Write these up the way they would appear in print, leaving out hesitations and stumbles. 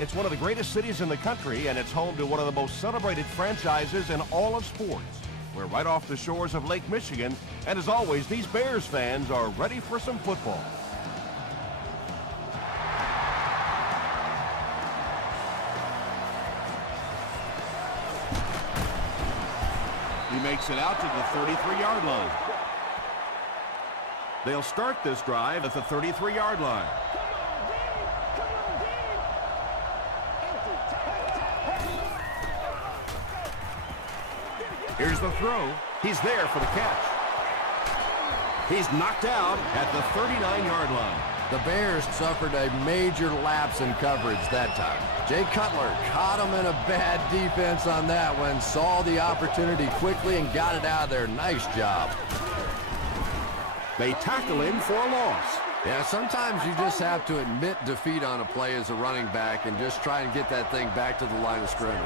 It's one of the greatest cities in the country, and it's home to one of the most celebrated franchises in all of sports. We're right off the shores of Lake Michigan, and as always, these Bears fans are ready for some football. He makes it out to the 33-yard line. They'll start this drive at the 33-yard line. Here's the throw. He's there for the catch. He's knocked out at the 39-yard line. The Bears suffered a major lapse in coverage that time. Jay Cutler caught him in a bad defense on that one, saw the opportunity quickly and got it out of there. Nice job. They tackle him for a loss. Yeah, sometimes you just have to admit defeat on a play as a running back and just try and get that thing back to the line of scrimmage.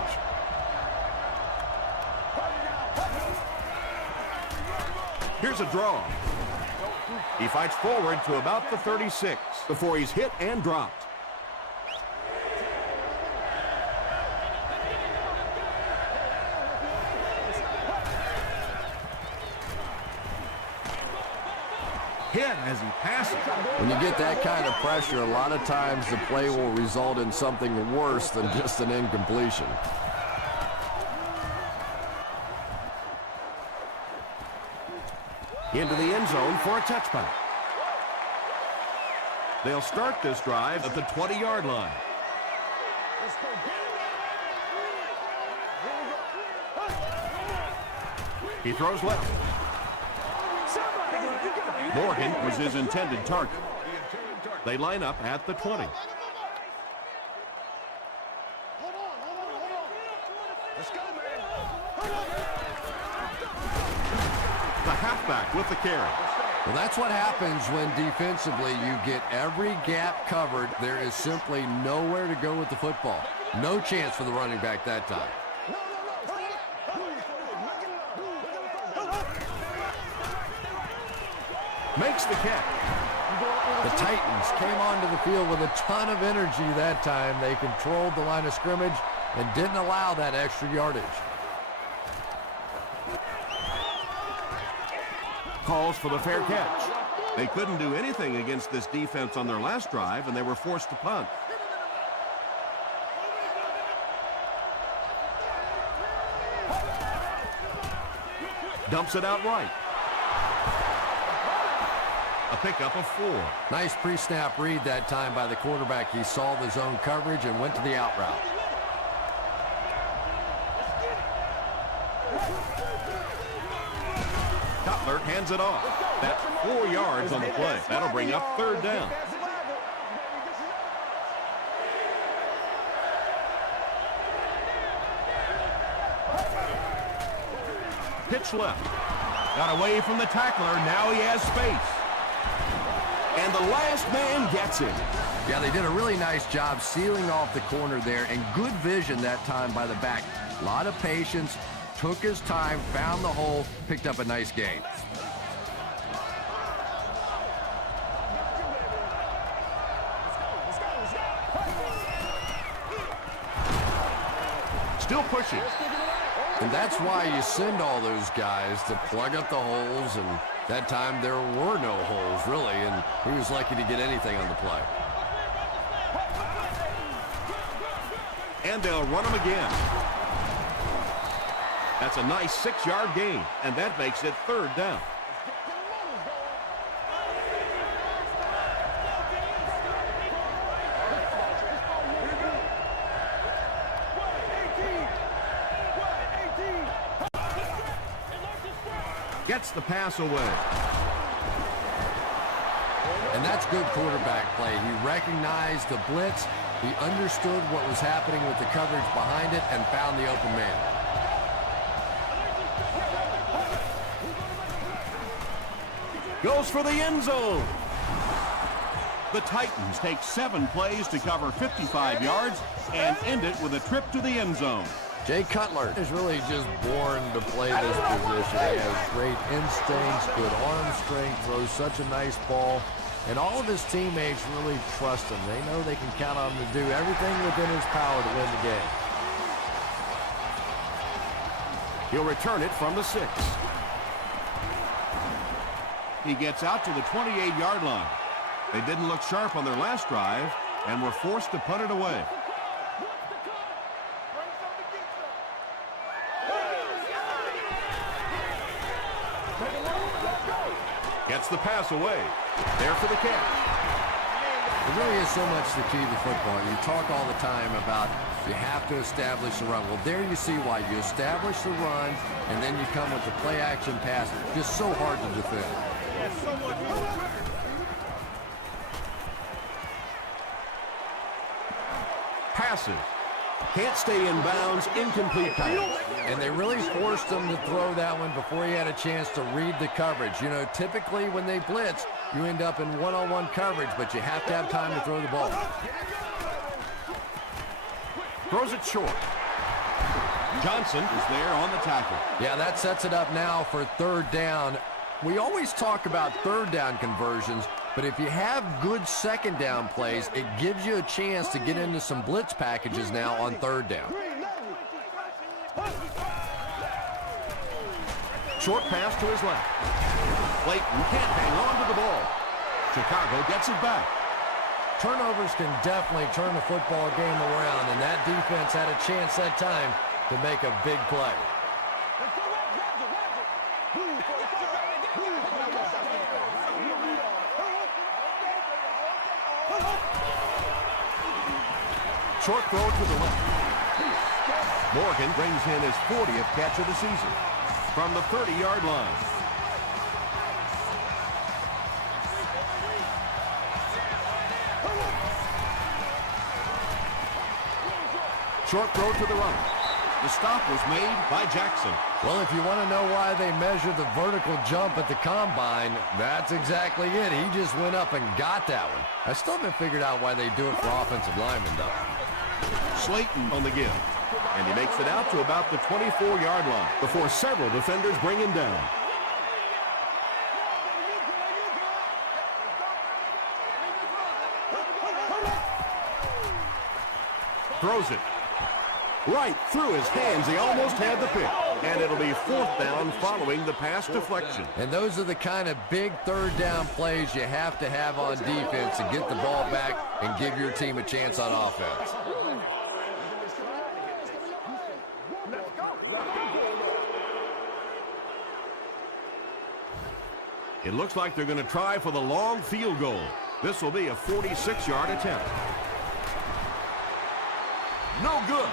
Here's a draw. He fights forward to about the 36 before he's hit and dropped. Hit as he passes. When you get that kind of pressure, a lot of times the play will result in something worse than just an incompletion. Into the end zone for a touchback. They'll start this drive at the 20-yard line. He throws left. Morgan was his intended target. They line up at the 20. The halfback with the carry. Well, that's what happens when defensively you get every gap covered. There is simply nowhere to go with the football. No chance for the running back that time. Makes the catch. The Titans came onto the field with a ton of energy that time. They controlled the line of scrimmage and didn't allow that extra yardage. Calls for the fair catch. They couldn't do anything against this defense on their last drive, and they were forced to punt. Dumps it out right. A pickup of 4. Nice pre-snap read that time by the quarterback. He saw the zone coverage and went to the out route. Cutler hands it off. That's 4 yards on the play. That'll bring up 3rd down. Pitch left. Got away from the tackler. Now he has space. And the last man gets him. Yeah, they did a really nice job sealing off the corner there, and good vision that time by the back. A lot of patience, took his time, found the hole, picked up a nice gain. Still pushing. And that's why you send all those guys to plug up the holes, and that time there were no holes, really, and he was lucky to get anything on the play. And they'll run him again. That's a nice 6-yard gain, and that makes it 3rd down. Gets the pass away. And that's good quarterback play. He recognized the blitz, he understood what was happening with the coverage behind it, and found the open man. Goes for the end zone. The Titans take 7 plays to cover 55 yards and end it with a trip to the end zone. Jay Cutler is really just born to play this position. He has great instincts, good arm strength, throws such a nice ball. And all of his teammates really trust him. They know they can count on him to do everything within his power to win the game. He'll return it from the 6. He gets out to the 28-yard line. They didn't look sharp on their last drive and were forced to punt it away. Gets the pass away. There for the catch. It really is so much the key to football. You talk all the time about you have to establish the run. Well, there you see why. You establish the run, and then you come with the play-action pass. Just so hard to defend. Passes. Can't stay in bounds. Incomplete pass. And they really forced him to throw that one before he had a chance to read the coverage. You know, typically when they blitz, you end up in one-on-one coverage, but you have to have time to throw the ball. Throws it short. Johnson is there on the tackle. Yeah, that sets it up now for third down. We always talk about third down conversions, but if you have good second down plays, it gives you a chance to get into some blitz packages now on third down. Short pass to his left. Clayton can't hang on to the ball. Chicago gets it back. Turnovers can definitely turn the football game around, and that defense had a chance that time to make a big play. Short throw to the left. Morgan brings in his 40th catch of the season from the 30-yard line. Short throw to the right. The stop was made by Jackson. Well, if you want to know why they measure the vertical jump at the combine, that's exactly it. He just went up and got that one. I still haven't figured out why they do it for offensive linemen, though. Slayton on the give. And he makes it out to about the 24-yard line before several defenders bring him down. Throws it. Right through his hands. He almost had the pick. And it'll be fourth down following the pass deflection. And those are the kind of big third down plays you have to have on defense to get the ball back and give your team a chance on offense. It looks like they're going to try for the long field goal. This will be a 46-yard attempt. No good.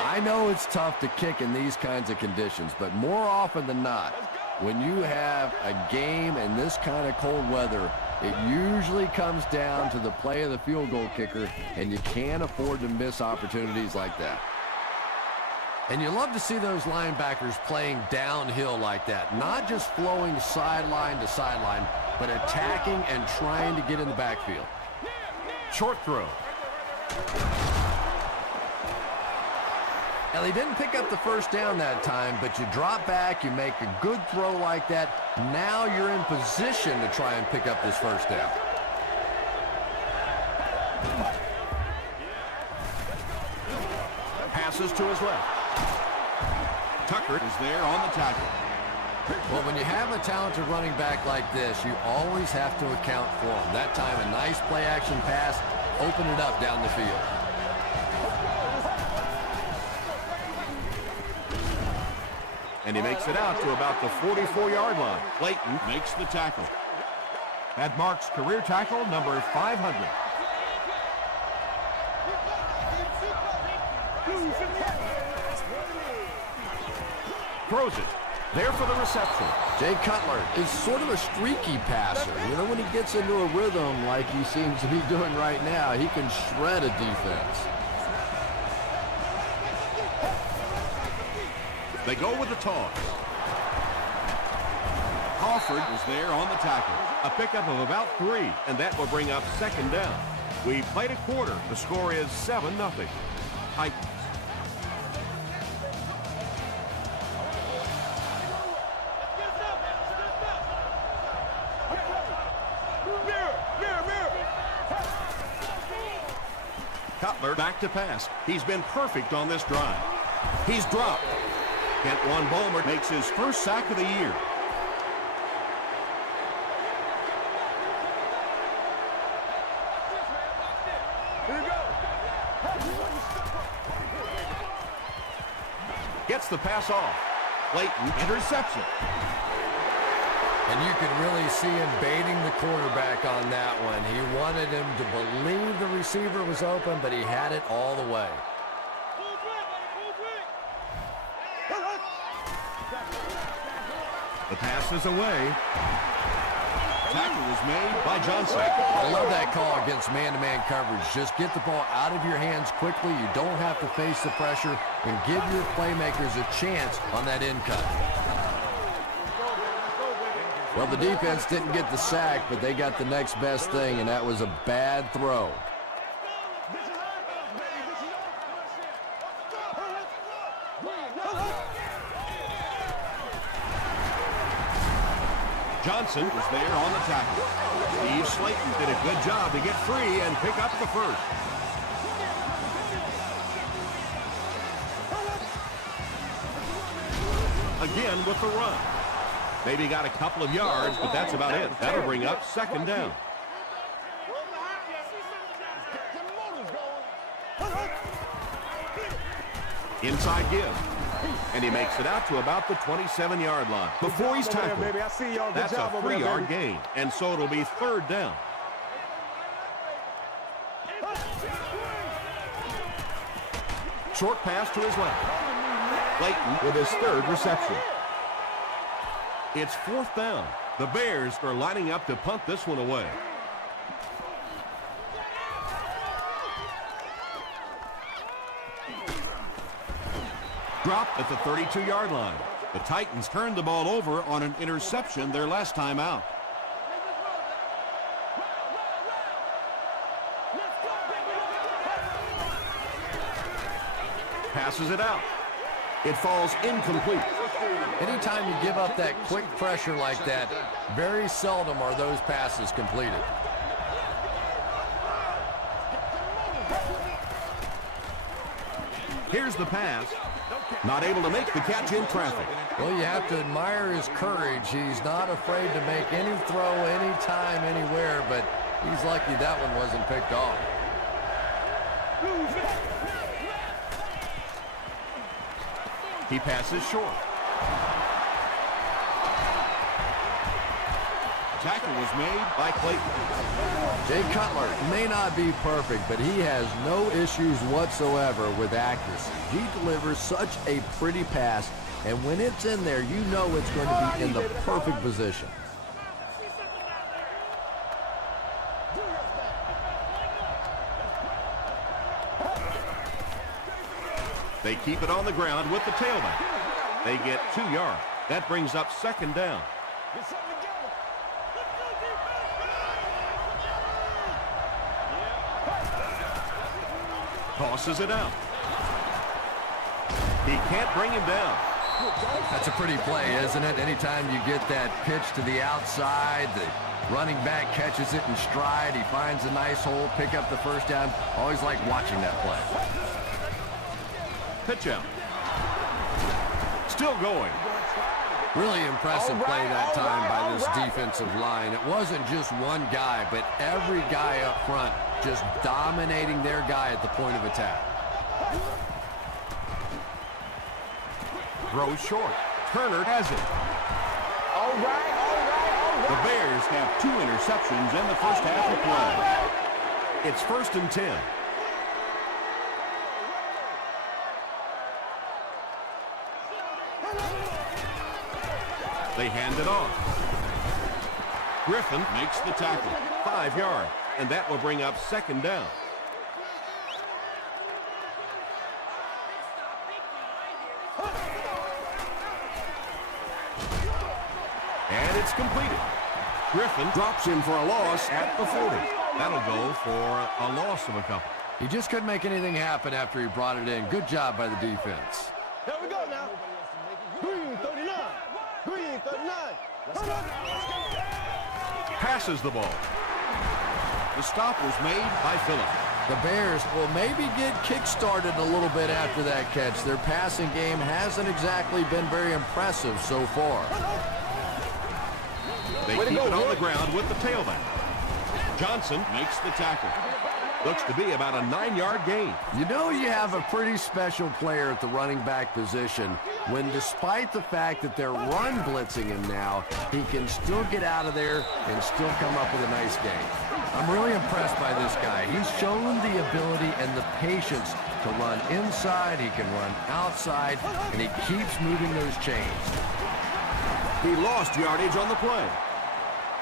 I know it's tough to kick in these kinds of conditions, but more often than not, when you have a game in this kind of cold weather, it usually comes down to the play of the field goal kicker, and you can't afford to miss opportunities like that. And you love to see those linebackers playing downhill like that, not just flowing sideline to sideline, but attacking and trying to get in the backfield. Short throw. Now, they didn't pick up the first down that time, but you drop back, you make a good throw like that. Now you're in position to try and pick up this first down. Passes to his left. Tucker is there on the tackle. Well, when you have a talented running back like this, you always have to account for him. That time, a nice play-action pass, open it up down the field. And he makes it out to about the 44-yard line. Clayton makes the tackle. That marks career tackle number 500. Throws it. There for the reception. Jay Cutler is sort of a streaky passer. You know, when he gets into a rhythm like he seems to be doing right now, he can shred a defense. They go with the toss. Crawford is there on the tackle. A pickup of about 3, and that will bring up second down. We played a quarter. The score is 7-0. Titans. Cutler back to pass. He's been perfect on this drive. He's dropped. Kentwan Bulmer makes his first sack of the year. Gets the pass off. Blatant interception. And you could really see him baiting the quarterback on that one. He wanted him to believe the receiver was open, but he had it all the way. The pass is away. Tackle was made by Johnson. I love that call against man-to-man coverage. Just get the ball out of your hands quickly. You don't have to face the pressure, and give your playmakers a chance on that in cut. Well, the defense didn't get the sack, but they got the next best thing, and that was a bad throw. Johnson was there on the tackle. Steve Slayton did a good job to get free and pick up the first. Again with the run. Maybe got a couple of yards, but that's about it. That'll bring up second down. Inside give. And he makes it out to about the 27-yard line before he's tackled. That's a 3-yard gain, and so it'll be third down. Short pass to his left. Clayton with his third reception. It's fourth down. The Bears are lining up to punt this one away. Dropped at the 32-yard line. The Titans turned the ball over on an interception their last time out. Passes it out. It falls incomplete. Anytime you give up that quick pressure like that, very seldom are those passes completed. Here's the pass. Not able to make the catch in traffic. Well, you have to admire his courage. He's not afraid to make any throw anytime, anywhere, but he's lucky that one wasn't picked off. He passes short. Tackle was made by Clayton. Jay Cutler may not be perfect, but he has no issues whatsoever with accuracy. He delivers such a pretty pass, and when it's in there, you know it's going to be in the perfect position. They keep it on the ground with the tailback. They get 2 yards. That brings up second down. Tosses it out. He can't bring him down. That's a pretty play, isn't it? Anytime you get that pitch to the outside, the running back catches it in stride. He finds a nice hole, pick up the first down. Always like watching that play. Pitch out. Still going. Really impressive play that time by this defensive line. It wasn't just one guy, but every guy up front just dominating their guy at the point of attack. Throws short. Turner has it. All right. The Bears have 2 interceptions in the first half of play. It's 1st and 10. They hand it off. Griffin makes the tackle. 5 yards. And that will bring up second down. And it's completed. Griffin drops him for a loss at the 40. That'll go for a loss of a couple. He just couldn't make anything happen after he brought it in. Good job by the defense. Here we go now. Green 39. Green 39. Let's go. Passes the ball. The stop was made by Phillips. The Bears will maybe get kick-started a little bit after that catch. Their passing game hasn't exactly been very impressive so far. They keep it on the ground with the tailback. Johnson makes the tackle. Looks to be about a 9-yard gain. You know you have a pretty special player at the running back position when, despite the fact that they're run blitzing him now, he can still get out of there and still come up with a nice game. I'm really impressed by this guy. He's shown the ability and the patience to run inside, he can run outside, and he keeps moving those chains. He lost yardage on the play.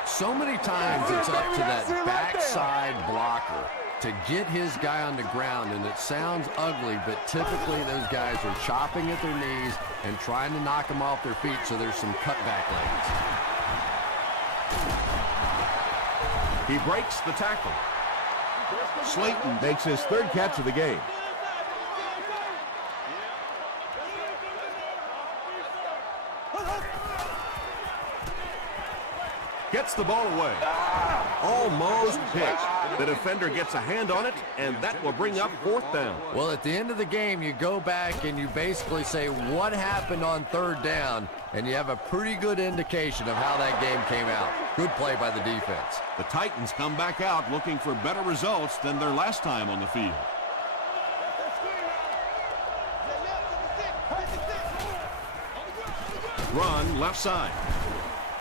So many times it's up to that backside blocker to get his guy on the ground, and it sounds ugly, but typically those guys are chopping at their knees and trying to knock them off their feet, so there's some cutback lanes. He breaks the tackle. Slayton makes his 3rd catch of the game. Gets the ball away. Almost picked. The defender gets a hand on it, and that will bring up 4th down. Well, at the end of the game, you go back and you basically say what happened on 3rd down, and you have a pretty good indication of how that game came out. Good play by the defense. The Titans come back out looking for better results than their last time on the field. Run left side.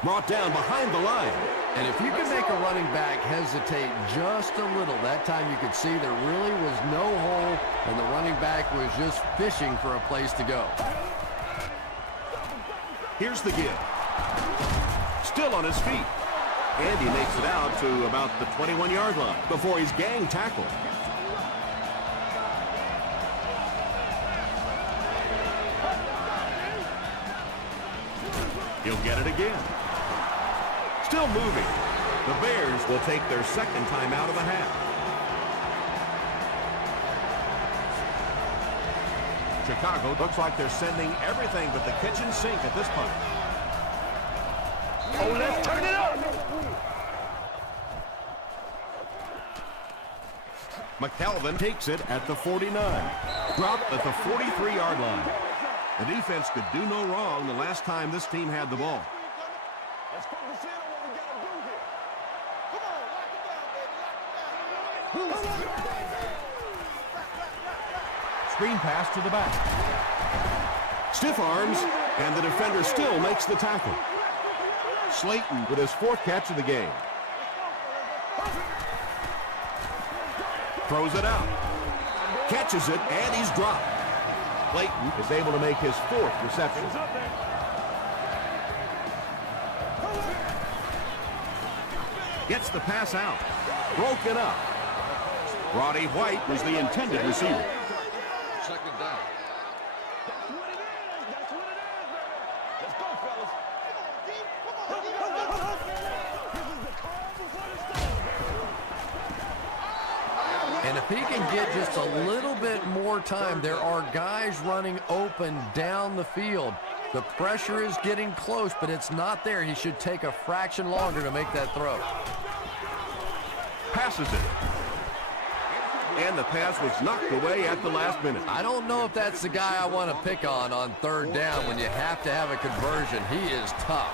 Brought down behind the line. And if you can make a running back hesitate just a little, that time you could see there really was no hole, and the running back was just fishing for a place to go. Here's the give. Still on his feet. And he makes it out to about the 21-yard line before he's gang tackled. He'll get it again. Still moving. The Bears will take their 2nd time out of the half. Chicago looks like they're sending everything but the kitchen sink at this point. Oh, let's turn it up. McKelvin takes it at the 49. Dropped at the 43-yard line. The defense could do no wrong the last time this team had the ball. Let's focus in on what we got to do here. Come on, lock it down, baby. Lock it down. Screen pass to the back. Stiff arms, and the defender still makes the tackle. Slayton with his 4th catch of the game. Throws it out. Catches it, and he's dropped. Slayton is able to make his 4th reception. Gets the pass out. Broken up. Roddy White was the intended receiver. 2nd down. That's what it is. That's what it is, baby. Let's go, fellas. Come on, this is the calm before the storm. And if he can get just a little bit more time, there are guys running open down the field. The pressure is getting close, but it's not there. He should take a fraction longer to make that throw. Passes it. And the pass was knocked away at the last minute. I don't know if that's the guy I want to pick on 3rd down when you have to have a conversion. He is tough.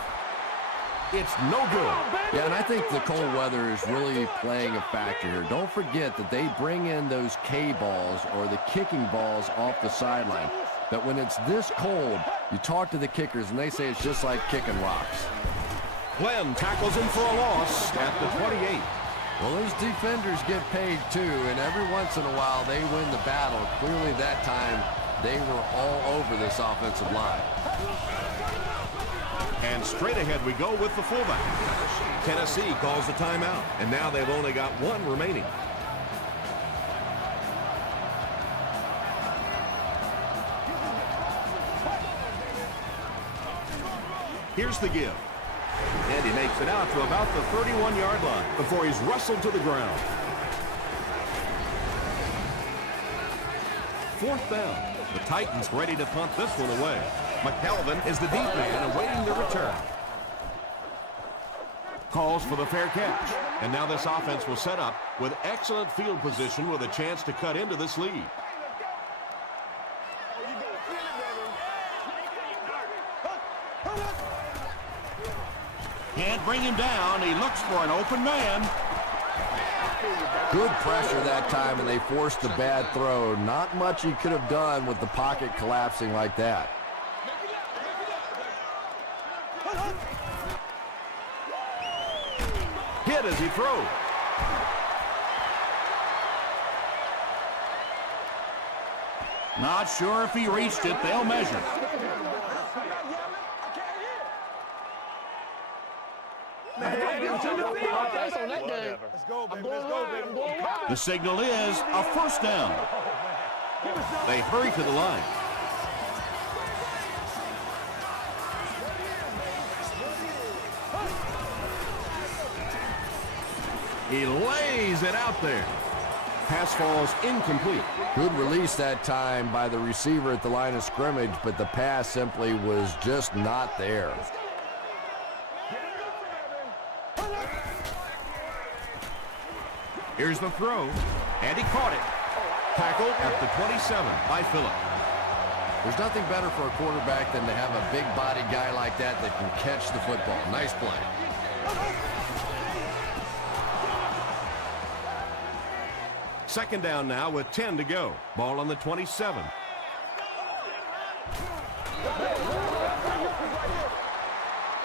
It's no good. Yeah, and I think the cold weather is really playing a factor here. Don't forget that they bring in those K-balls or the kicking balls off the sideline. But when it's this cold, you talk to the kickers, and they say it's just like kicking rocks. Glenn tackles him for a loss at the 28. Well, those defenders get paid too, and every once in a while they win the battle. Clearly that time they were all over this offensive line. And straight ahead we go with the fullback. Tennessee calls the timeout, and now they've only got 1 remaining. Here's the give. And he makes it out to about the 31-yard line before he's wrestled to the ground. 4th down. The Titans ready to punt this one away. McKelvin is the deep man awaiting the return. Calls for the fair catch. And now this offense will set up with excellent field position with a chance to cut into this lead. Can't bring him down. He looks for an open man. Good pressure that time, and they forced the bad throw. Not much he could have done with the pocket collapsing like that. Hit as he throws. Not sure if he reached it. They'll measure. The signal is a first down. They hurry to the line. He lays it out there. Pass falls incomplete. Good release that time by the receiver at the line of scrimmage, but the pass simply was just not there. Here's the throw, and he caught it. Tackled at the 27 by Phillip. There's nothing better for a quarterback than to have a big-body guy like that can catch the football. Nice play. Second down now with 10 to go. Ball on the 27.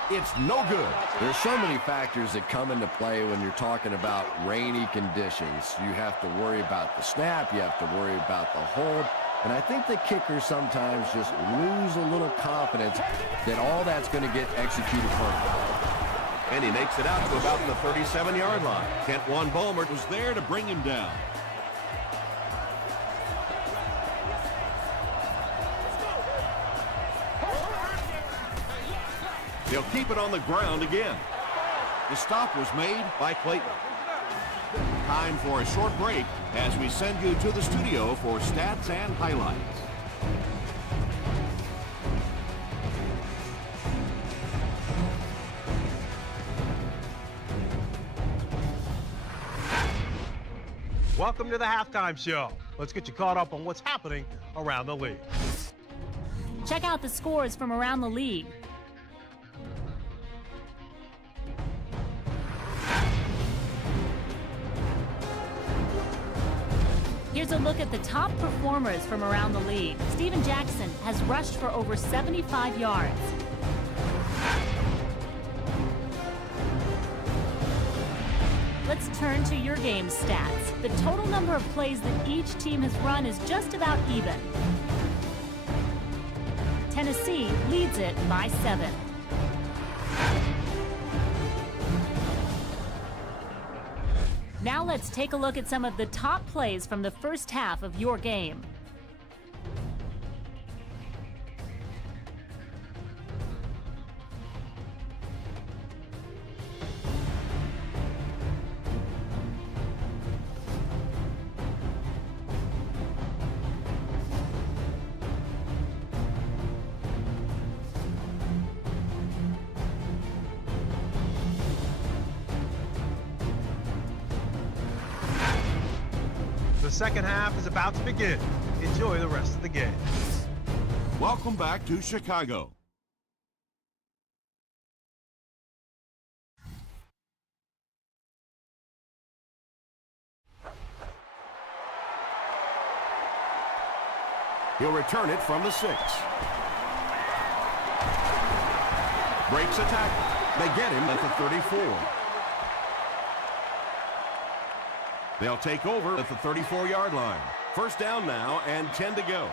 It's no good. There's so many factors that come into play when you're talking about rainy conditions. You have to worry about the snap. You have to worry about the hold. And I think the kickers sometimes just lose a little confidence that all that's going to get executed perfectly. And he makes it out to about the 37-yard line. Kentwan Bulmer Was there to bring him down. He'll keep it on the ground again. The stop was made By Clayton. Time for a short break as we send you to the studio for stats and highlights. Welcome to the Halftime Show. Let's get you caught up on what's happening around the league. Check out the scores from around the league. Here's a look at the top performers from around the league. Steven Jackson has rushed for over 75 yards. Let's turn to your game stats. The total number of plays that each team has run is just about even. Tennessee leads it by 7. Now let's take a look at some of the top plays from the first half of your game. The second half is about to begin. Enjoy the rest of the game. Welcome back to Chicago. He'll return it from the 6. Breaks a tackle. They get him at the 34. They'll take over at the 34-yard line. First down now and 10 to go.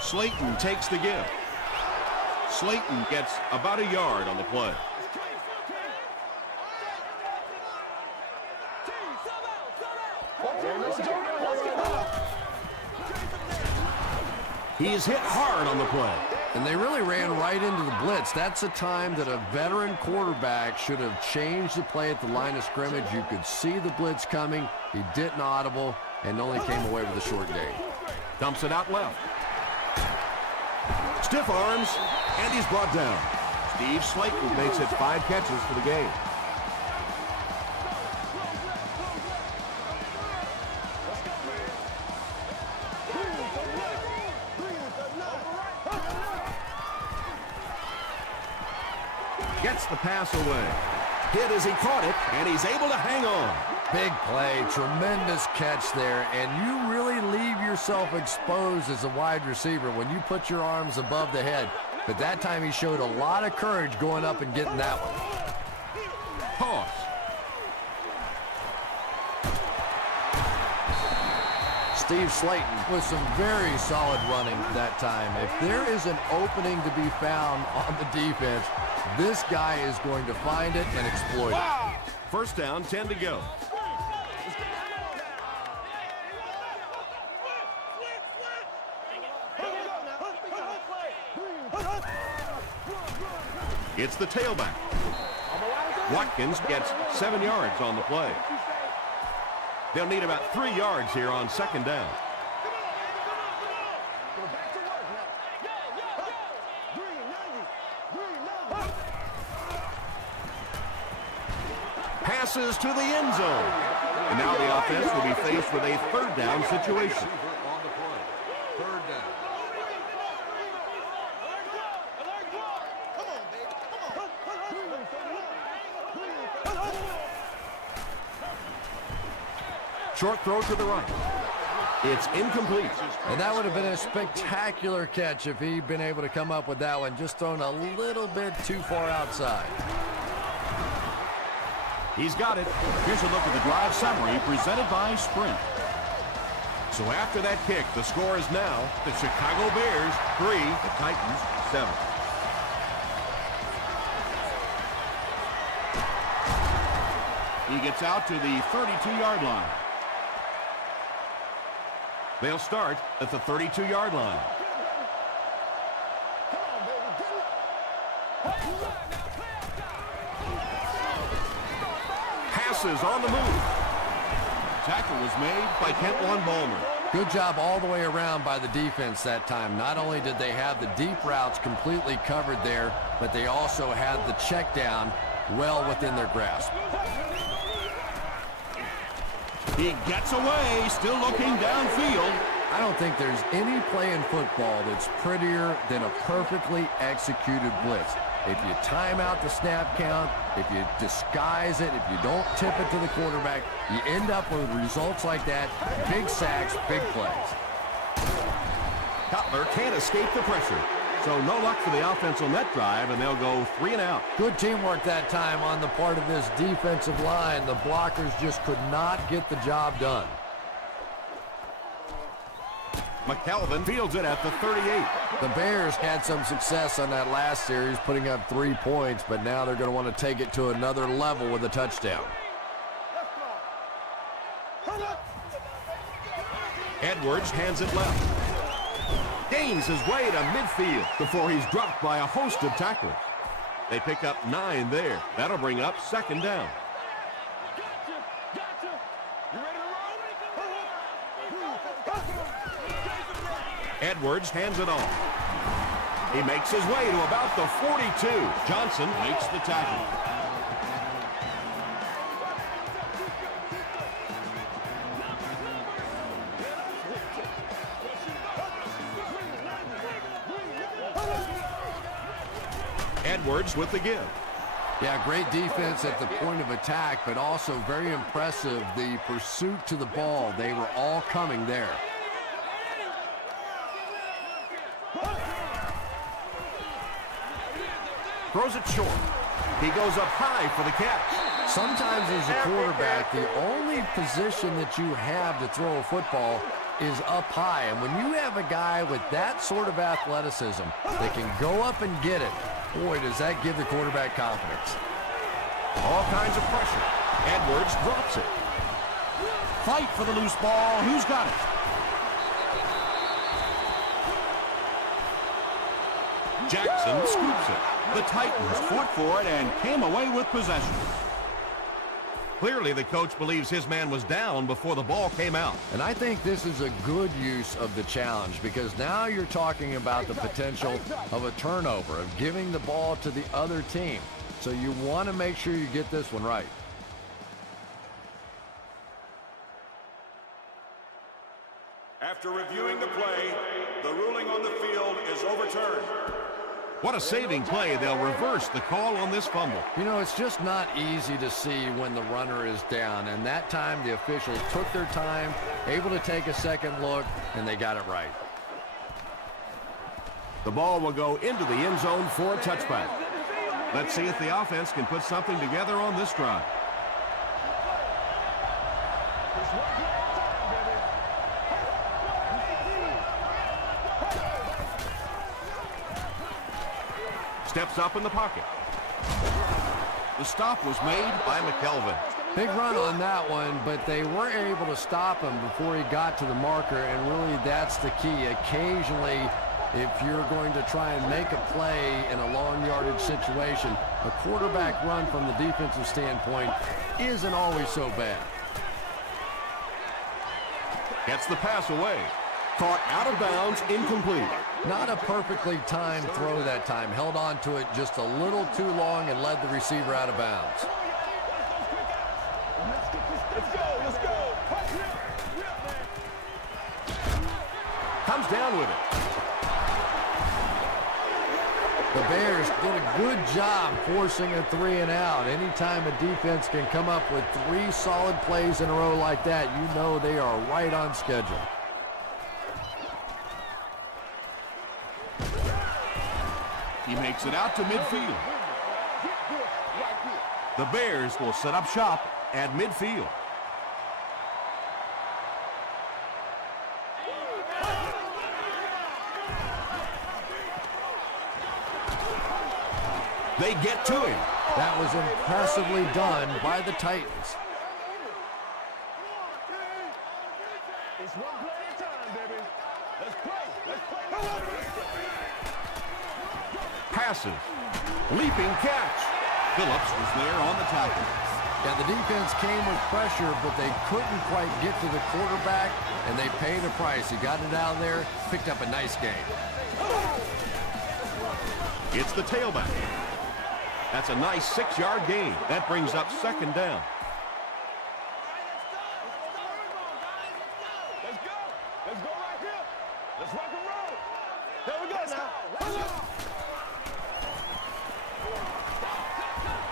Slayton takes the give. Slayton gets about a yard on the play. He is hit hard on the play. And they really ran right into the blitz. That's a time that a veteran quarterback should have changed the play at the line of scrimmage. You could see the blitz coming. He didn't audible and only came away with a short gain. Dumps it out left. Stiff arms, and he's brought down. Steve Slayton Makes it 5 catches for the game. gets the pass away. Hit as he caught it, and he's able to hang on. Big play, tremendous catch there, and you really leave yourself exposed as a wide receiver when you put your arms above the head. But that time he showed a lot of courage going up and getting that one. Toss. Steve Slayton with some very solid running that time. If there is an opening to be found on the defense, this guy is going to find it and exploit it. First down, 10 to go. It's the tailback. Watkins gets 7 yards on the play. They'll need about 3 yards here on second down. Passes to the end zone. And now the offense will be faced with a third down situation. On the play. Third down. Short throw to the right. It's incomplete. And that would have been a spectacular catch if he'd been able to come up with that one, just thrown a little bit too far outside. He's got it. Here's a look at the drive summary presented by Sprint. So after that kick, the score is now the Chicago Bears 3, the Titans 7. He gets out to the 32-yard line. They'll start at the 32-yard line. Passes on the move. Tackle was made by Kentwan Ballmer. Good job all the way around by the defense that time. Not only did they have the deep routes completely covered there, but they also had the check down well within their grasp. He gets away, still looking downfield. I don't think there's any play in football that's prettier than a perfectly executed blitz. If you time out the snap count, if you disguise it, if you don't tip it to the quarterback, you end up with results like that. Big sacks, big plays. Cutler can't escape the pressure. So no luck for the offense on that drive, and they'll go 3 and out. Good teamwork that time on the part of this defensive line. The blockers just could not get the job done. McKelvin fields it at the 38. The Bears had some success on that last series, putting up 3 points, but now they're going to want to take it to another level with a touchdown. Edwards hands it left. Gains his way to midfield before he's dropped by a host of tacklers. They pick up 9 there. That'll bring up second down. Edwards hands it off. He makes his way to about the 42. Johnson makes the tackle. Edwards with the give. Yeah, great defense at the point of attack, but also very impressive the pursuit to the ball. They were all coming there. Throws it short. He goes up high for the catch. Sometimes as a quarterback, the only position that you have to throw a football is up high. And when you have a guy with that sort of athleticism that can go up and get it, boy, does that give the quarterback confidence. All kinds of pressure. Edwards drops it. Fight for the loose ball. Who's got it? Jackson scoops it. The Titans fought for it and came away with possession. Clearly, the coach believes his man was down before the ball came out. And I think this is a good use of the challenge because now you're talking about the potential of a turnover, of giving the ball to the other team. So you want to make sure you get this one right. After reviewing the play, the ruling on the field is overturned. What a saving play. They'll reverse the call on this fumble. You know, it's just not easy to see when the runner is down, and that time the officials took their time, able to take a second look, and they got it right. The ball will go into the end zone for a touchback. Let's see if the offense can put something together on this drive. Steps up in the pocket. The stop was made by McKelvin. Big run on that one, but they weren't able to stop him before he got to the marker, and really that's the key. Occasionally, if you're going to try and make a play in a long yardage situation, a quarterback run from the defensive standpoint isn't always so bad. Gets the pass away. Caught out of bounds, incomplete. Not a perfectly timed throw that time. Held on to it just a little too long and led the receiver out of bounds. Let's go. Comes down with it. The Bears did a good job forcing a 3 and out. Anytime a defense can come up with 3 solid plays in a row like that, you know they are right on schedule. He makes it out to midfield. The Bears will set up shop at midfield. They get to him. That was impressively done by the Titans. It's one play at a time, baby. Let's play. Passes. Leaping catch. Phillips was there on the tackle. Yeah, the defense came with pressure, but they couldn't quite get to the quarterback, and they paid a price. He got it out there, picked up a nice gain. It's the tailback. That's a nice 6-yard gain. That brings up second down. Let's go. Let's go right here. Let's rock and roll. There we go now.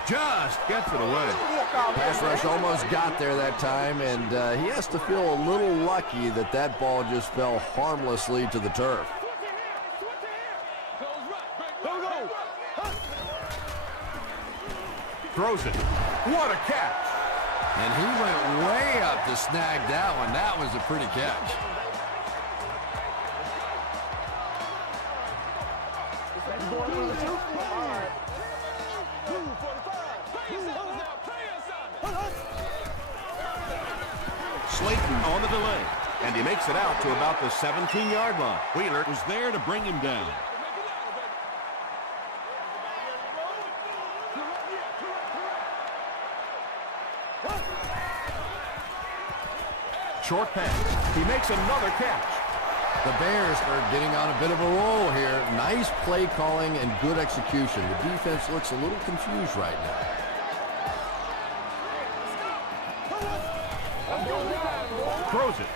Just gets it away. Pass rush almost got there that time, and he has to feel a little lucky that that ball just fell harmlessly to the turf. Throws it. What a catch. And he went way up to snag that one. That was a pretty catch. Slayton on the delay. And he makes it out to about the 17-yard line. Wheeler was there to bring him down. Short pass. He makes another catch. The Bears are getting on a bit of a roll here. Nice play calling and good execution. The defense looks a little confused right now. Throws it.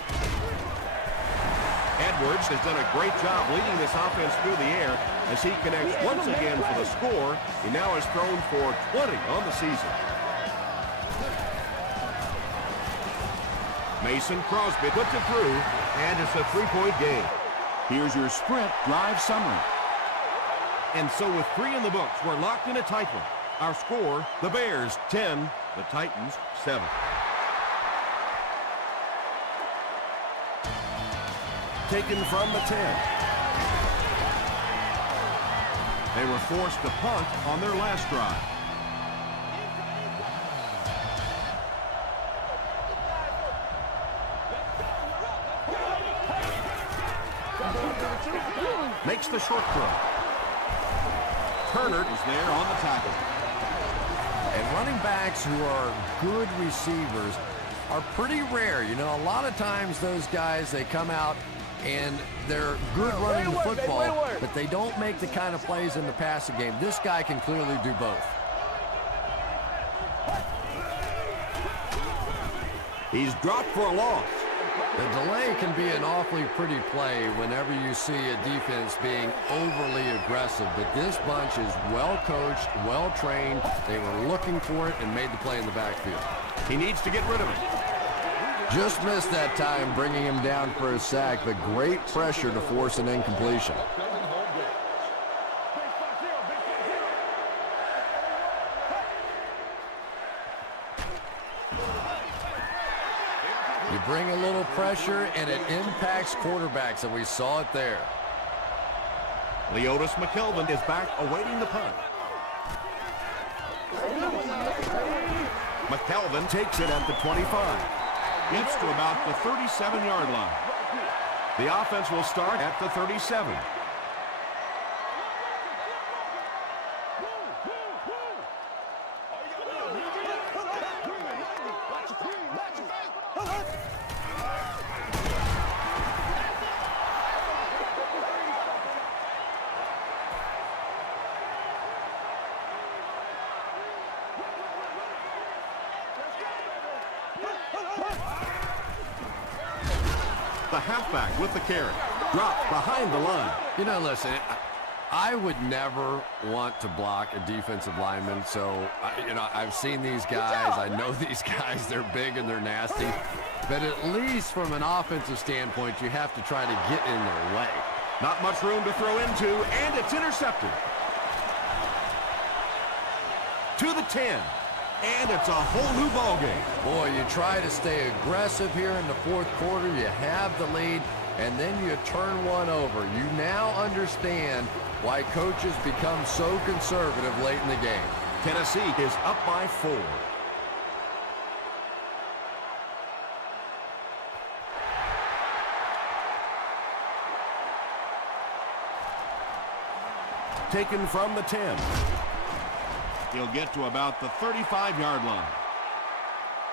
Edwards has done a great job leading this offense through the air as he connects once again for the score. He now has thrown for 20 on the season. Mason Crosby puts it through, and it's a 3-point game. Here's your Sprint drive summary. And so with 3 in the books, we're locked in a tight one. Our score, the Bears 10, the Titans 7. Taken from the 10. They were forced to punt on their last drive. Makes the short throw. Turner is there on the tackle. And running backs who are good receivers are pretty rare. You know, a lot of times those guys, they come out and they're good running the football, but they don't make the kind of plays in the passing game. This guy can clearly do both. He's dropped for a loss. The delay can be an awfully pretty play whenever you see a defense being overly aggressive, but this bunch is well coached, well trained. They were looking for it and made the play in the backfield. He needs to get rid of it. Just missed that time, bringing him down for a sack, but great pressure to force an incompletion. You bring a little pressure, and it impacts quarterbacks, and we saw it there. Leotis McKelvin is back awaiting the punt. McKelvin takes it at the 25. Gets to about the 37-yard line. The offense will start at the 37. The halfback with the carry. Dropped behind the line. You know, listen, I would never want to block a defensive lineman, so, you know, I've seen these guys. I know these guys. They're big and they're nasty. But at least from an offensive standpoint, you have to try to get in their way. Not much room to throw into, and it's intercepted. To the 10. And it's a whole new ballgame. Boy, you try to stay aggressive here in the fourth quarter. You have the lead, and then you turn one over. You now understand why coaches become so conservative late in the game. Tennessee is up by 4. Taken from the 10. He'll get to about the 35-yard line.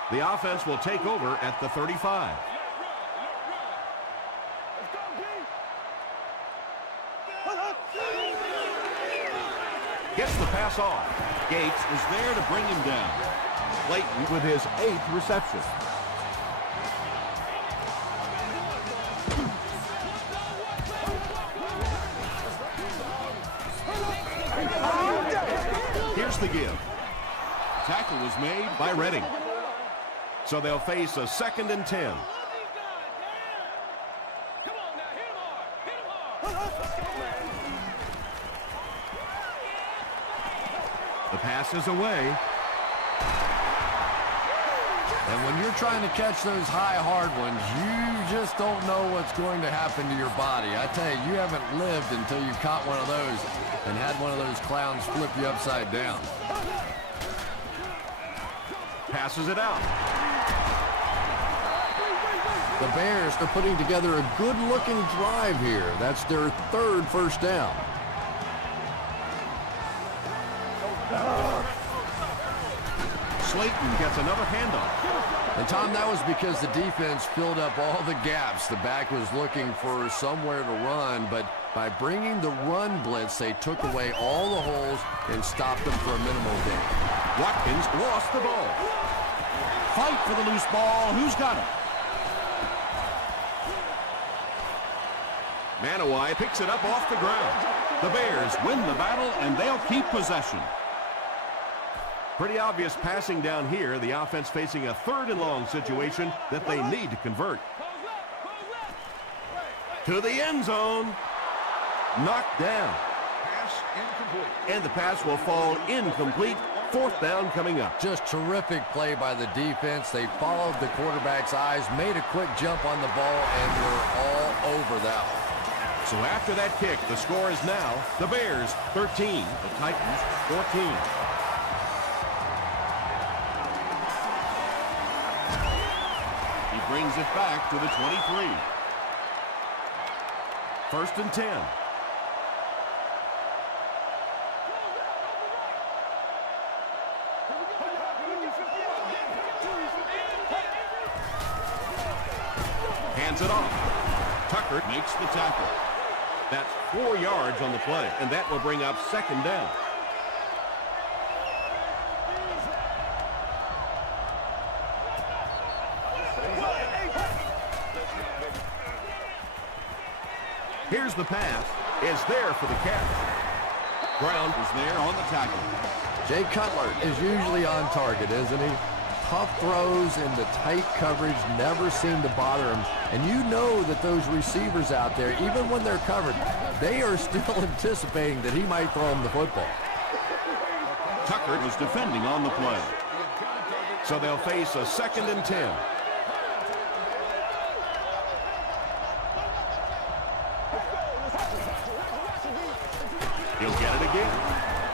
The offense will take over at the 35. Gets the pass off. Gates is there to bring him down. Clayton with his 8th reception. Here's the give. Tackle was made by Redding. So they'll face a 2nd and 10. The pass is away. And when you're trying to catch those high, hard ones, you just don't know what's going to happen to your body. I tell you, you haven't lived until you caught one of those and had one of those clowns flip you upside down. Passes it out. The Bears are putting together a good-looking drive here. That's their 3rd first down. Slayton gets another handoff. And, Tom, that was because the defense filled up all the gaps. The back was looking for somewhere to run, but by bringing the run blitz, they took away all the holes and stopped them for a minimal gain. Watkins lost the ball. Fight for the loose ball. Who's got it? Manawai picks it up off the ground. The Bears win the battle, and they'll keep possession. Pretty obvious passing down here. The offense facing a 3rd and long situation that they need to convert. To the end zone. Knocked down. Pass incomplete. And the pass will fall incomplete. 4th down coming up. Just terrific play by the defense. They followed the quarterback's eyes, made a quick jump on the ball, and were all over that one. So after that kick, the score is now the Bears 13, the Titans 14. He brings it back to the 23. 1st and 10. gets it off. Tucker makes the tackle. That's 4 yards on the play, and that will bring up second down. Here's the pass. It's there for the catch. Brown is there on the tackle. Jay Cutler is usually on target, isn't he? Tough throws into tight coverage never seem to bother him. And you know that those receivers out there, even when they're covered, they are still anticipating that he might throw him the football. Tucker was defending on the play. So they'll face a 2nd and 10. He'll get it again.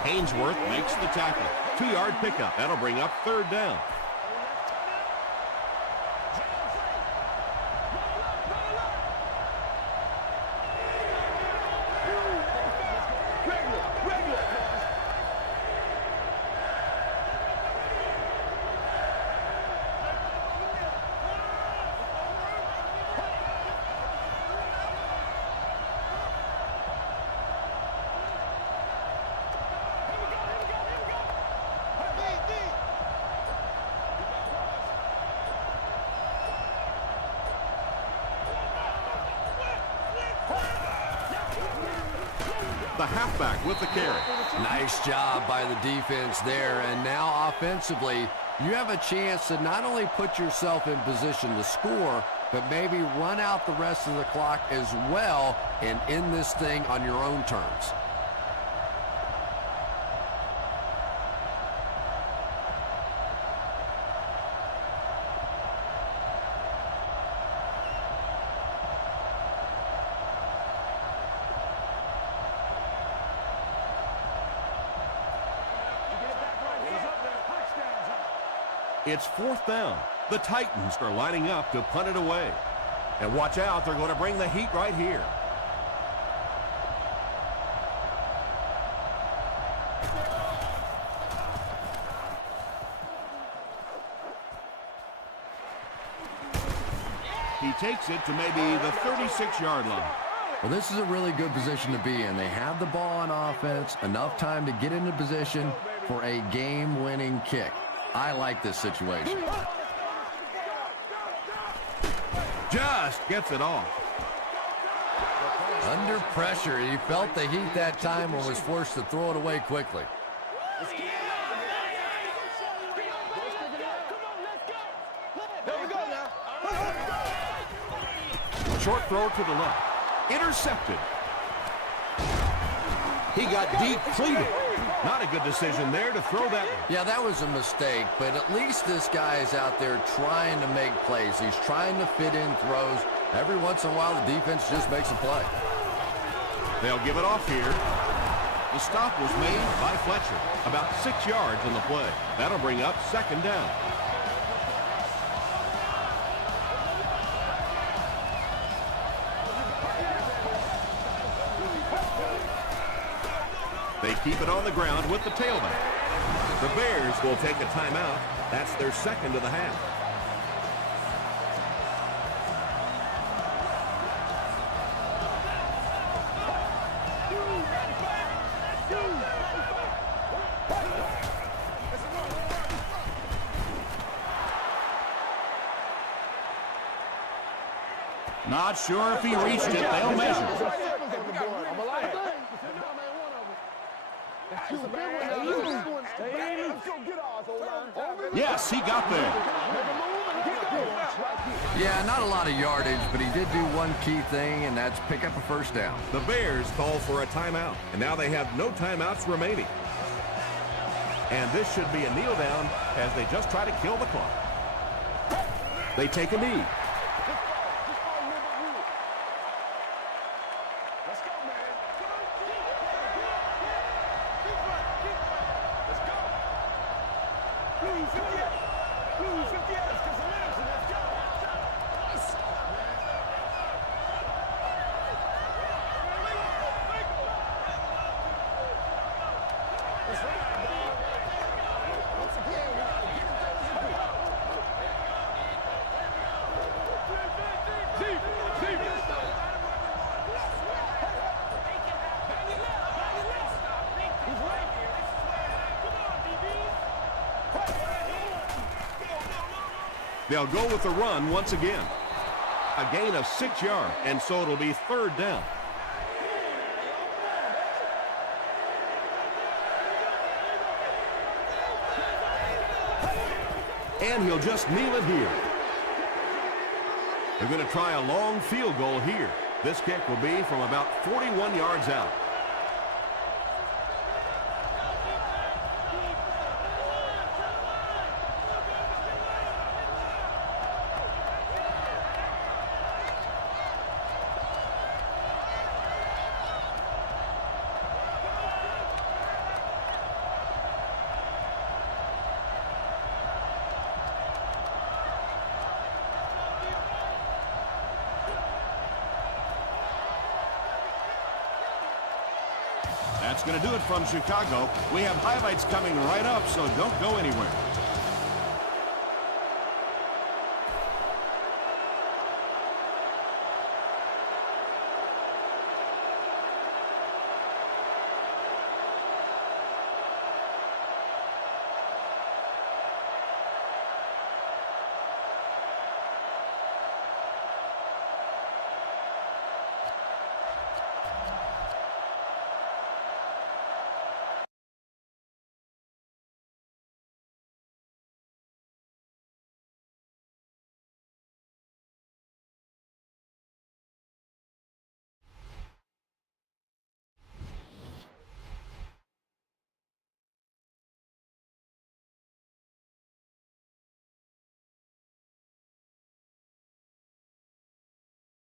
Haynesworth makes the tackle. 2-yard pickup. That'll bring up third down. The halfback with the carry. Nice job by the defense there. And now offensively, you have a chance to not only put yourself in position to score, but maybe run out the rest of the clock as well and end this thing on your own terms. It's 4th down. The Titans are lining up to punt it away. And watch out, they're going to bring the heat right here. He takes it to maybe the 36-yard line. Well, this is a really good position to be in. They have the ball on offense, enough time to get into position for a game-winning kick. I like this situation. Just gets it off. Under pressure, he felt the heat that time and was forced to throw it away quickly. Short throw to the left. Intercepted. He got depleted. Not a good decision there to throw that one. Yeah, that was a mistake, but at least this guy is out there trying to make plays. He's trying to fit in throws. Every once in a while, the defense just makes a play. They'll give it off here. The stop was made by Fletcher. About 6 yards on the play. That'll bring up second down. They keep it on the ground with the tailback. The Bears will take a timeout. That's their second of the half. Not sure if he reached it. They'll measure. Yes, he got there. Yeah, not a lot of yardage, but he did do one key thing, and that's pick up a first down. The Bears call for a timeout, and now they have no timeouts remaining. And this should be a kneel down as they just try to kill the clock. They take a knee. They'll go with the run once again. A gain of 6 yards, and so it'll be 3rd down. And he'll just kneel it here. They're going to try a long field goal here. This kick will be from about 41 yards out. That's going to do it from Chicago. We have highlights coming right up, so don't go anywhere.